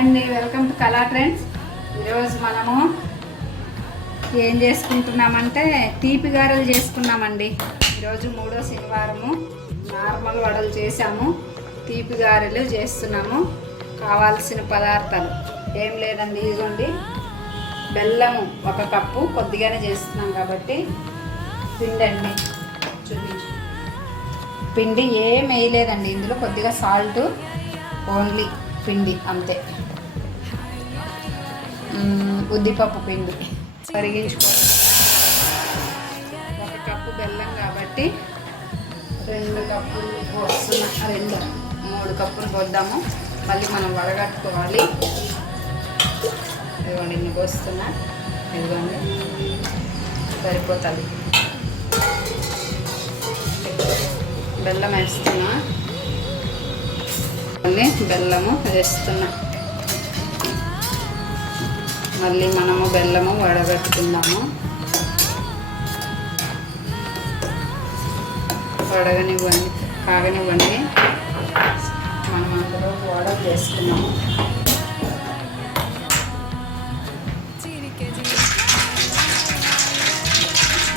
అండి, welcome to కళా trends. ఈరోజు మనము ఏం చేసుకుంటున్నామంటే తీపి గారెలు చేసుకున్నామండి. ఈరోజు 3వ శనివారము. నార్మల్ వడలు చేసాము, తీపి గారెలు చేస్తున్నాము. కావాల్సిన పదార్థాలు ఏం లేదండి, ఇదిగోండి బెల్లము 1 కప్పు, కొద్దిగానే చేస్తున్నాం కాబట్టి. పిండి అండి, చూపించు. పిండి ఏం వేయలేదండి, ఇందులో కొద్దిగా సాల్ట్, ఓన్లీ పిండి అంతే. ఉద్దిపప్పు పిండి కరిగించుకోవాలి. 1 కప్పు బెల్లం కాబట్టి 2 కప్పులు పోస్తున్నా, 3 కప్పులు పోద్దాము. మళ్ళీ మనం వడగట్టుకోవాలి. ఇదిగోండి ఇన్ని పోస్తున్నా, ఇదిగోండి సరిపోతుంది. బెల్లం వేస్తున్నా, మళ్ళీ బెల్లము వేస్తున్నా. మళ్ళీ మనము బెల్లము వడగట్టుకుందాము. వడగనివ్వండి, కాగనివ్వండి. మనం అందులో వడలు చేసుకున్నాము.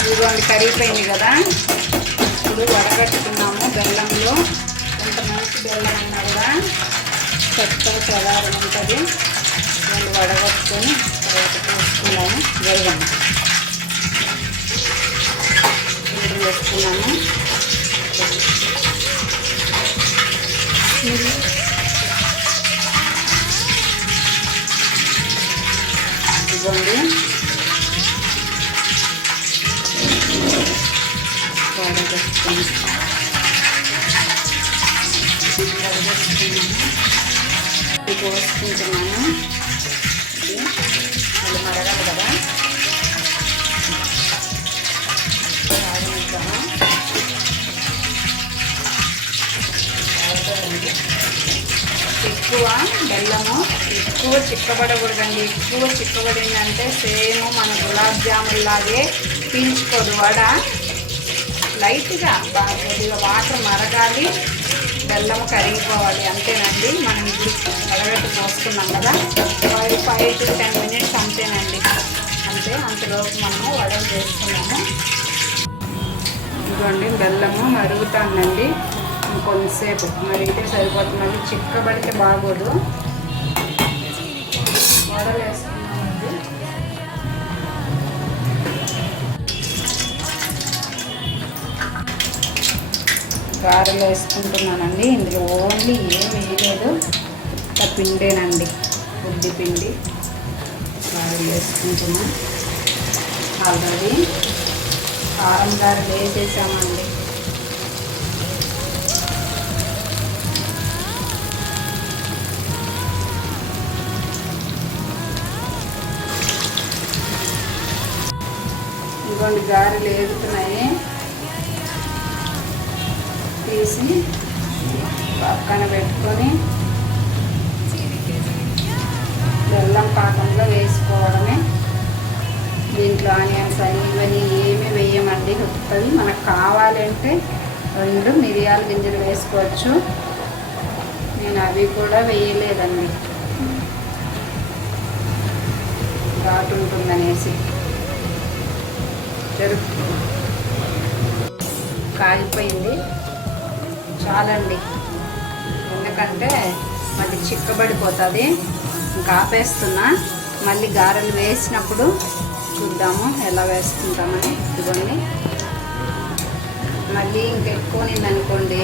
ఇదిగోండి కరిగిపోయింది కదా. ఇప్పుడు వడగట్టుకున్నాము. బెల్లంలో ఎంత మంచి బెల్లం అయినా కూడా చెత్త చదారం ఉంటుంది. దాన్ని వడగట్టుకొని తర్వాత పోసుకున్నాము. వేగము నీరు వేసుకున్నాము. ఇదిగోండి వడగట్టుకొని పోసుకుంటున్నాను. మళ్ళీ మరగాలి కదా, ఎక్కువ బెల్లము ఎక్కువ చిక్కబడకూడదండి. ఎక్కువ చిక్కబడిందంటే సేమ్ మన గులాబ్ జామున్ లాగే పీల్చుకోదు వడ. లైట్గా కొద్దిగా వాటర్ మరగాలి, బెల్లము కరిగిపోవాలి, అంతేనండి. మనం ఇప్పుడు వడగట్టు పోసుకున్నాం కదా, 5 to 10 minutes అంతేనండి. అంతే, అంతలోపు మనము వడలు చేసుకున్నాము. ఇదిగోండి బెల్లము మరుగుతుందండి. ఇంకొంతసేపు మరిగితే సరిపోతుంది. మళ్ళీ చిక్కబడితే బాగోదు. వడలు వేసుకున్నామండి. గారెలు వేసుకుంటున్నానండి. ఇందులో ఓన్లీ ఏం వేయలేదు, పిండేనండి, ఉద్ది పిండి. గారెలు వేసుకుంటున్నాం. ఆల్రెడీ కారం గారెలు వేసేసామండి. ఇదిగోండి గారెలు వేగుతున్నాయి. తీసి పక్కన పెట్టుకొని బెల్లం పాకంలో వేసుకోవడమే. దీంట్లో ఆనియన్స్ అని ఇవన్నీ ఏమీ వేయమండి. ఉత్తది మనకు కావాలంటే 2 మిరియాల గింజలు వేసుకోవచ్చు. నేను అవి కూడా వేయలేదండి, ఘాటు ఉంటుందనేసి. కాగిపోయింది చాలండి, ఎందుకంటే మళ్ళీ చిక్కబడిపోతుంది. ఇంకా ఆపేస్తున్నా. మళ్ళీ గారెలు వేసినప్పుడు చూద్దాము ఎలా వేసుకుంటామని. ఇదిగోండి మళ్ళీ ఇంకెక్కువ నిందనుకోండి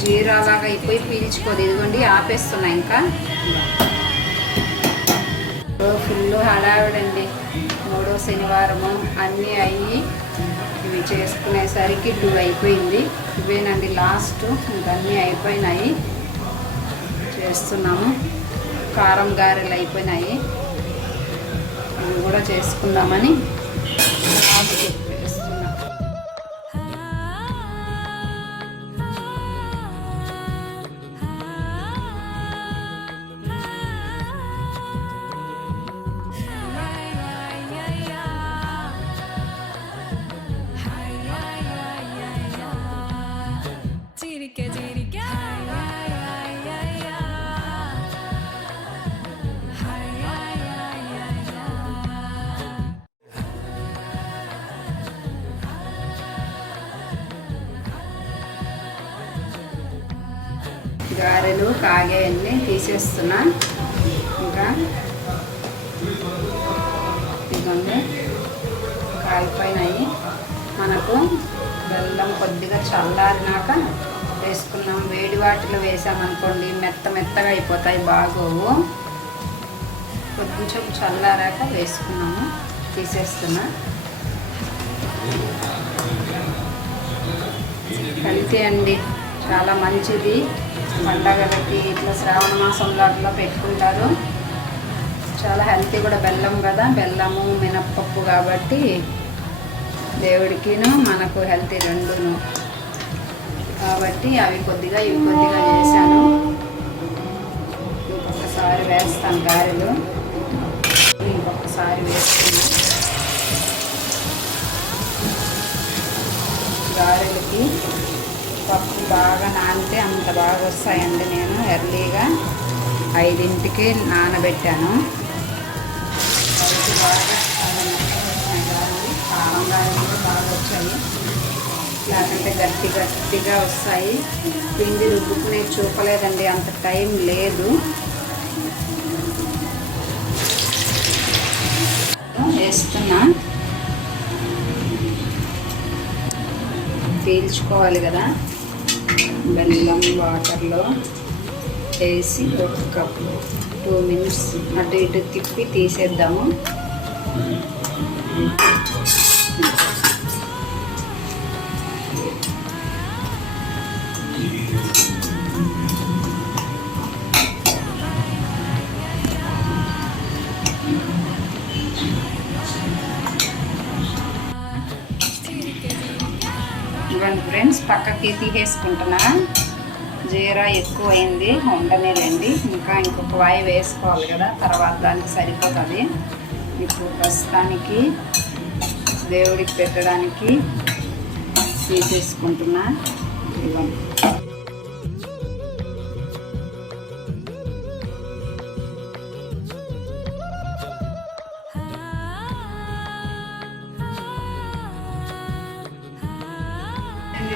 జీరాలాగా అయిపోయి పీల్చుకోదు. ఇదిగోండి ఆపేస్తున్నా. ఇంకా ఫుల్ హడావిడండి. 3వ శనివారము అన్నీ అయ్యి ఇవి చేసుకునేసరికి 2 అయిపోయింది. ఇవేనండి లాస్ట్, ఇంకన్నీ అయిపోయినాయి. చేస్తున్నాము. కారం గారెలు అయిపోయినాయి, ఇవి కూడా చేసుకుందామని చేస్తున్నా. గారెలు కాగేవన్నీ తీసేస్తున్నా. ఇంకా ఇదిగోండి కాగిపోయినాయి. మనకు బెల్లం కొద్దిగా చల్లారినాక వేసుకున్నాం. వేడి వాటిలో వేసామనుకోండి మెత్తగా అయిపోతాయి, బాగోవు. కొంచెం చల్లారాక వేసుకున్నాము. తీసేస్తున్నా. హెల్తీ అండి, చాలా మంచిది. పండగలకి ఇట్లా శ్రావణ మాసంలో అట్లా పెట్టుకుంటారు. చాలా హెల్తీ కూడా. బెల్లం కదా, బెల్లము మినప్పప్పు కాబట్టి దేవుడికిను మనకు హెల్తీ రెండును కాబట్టి అవి కొద్దిగా ఇవి కొద్దిగా చేశాను. ఇంకొకసారి వేస్తాను గారెలు. ఇంకొకసారి వేస్తున్నాను. గారెలకి పప్పు బాగా నానితే అంత బాగా వస్తాయండి. నేను ఎర్లీగా 5ంటికి నానబెట్టాను. అయితే బాగా కారం గారెలు కూడా బాగా వచ్చాయి. లేకంటే గట్టిగా వస్తాయి. పిండి రుబ్బుకునే చూపలేదండి, అంత టైం లేదు. వేస్తున్నా. పీల్చుకోవాలి కదా, బెల్లం వాటర్లో వేసి ఒక 2 మినిట్స్ అటు ఇటు తిప్పి తీసేద్దాము. ఇవ్వండి ఫ్రెండ్స్, పక్కకి తీసేసుకుంటున్నా. జీరా ఎక్కువ అయింది, ఉండనేలేండి. ఇంకొక వాయి వేసుకోవాలి కదా, తర్వాత దానికి సరిపోతుంది. ఇప్పుడు ప్రస్తుతానికి దేవుడికి పెట్టడానికి తీసేసుకుంటున్నా. ఇవ్వండి.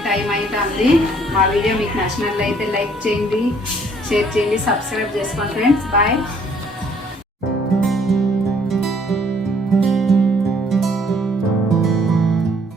టైం అవుతుంది. మా వీడియో మీకు నచ్చినట్లయితే లైక్ చేయండి, షేర్ చేయండి, సబ్స్క్రైబ్ చేసుకోండి ఫ్రెండ్స్. బాయ్.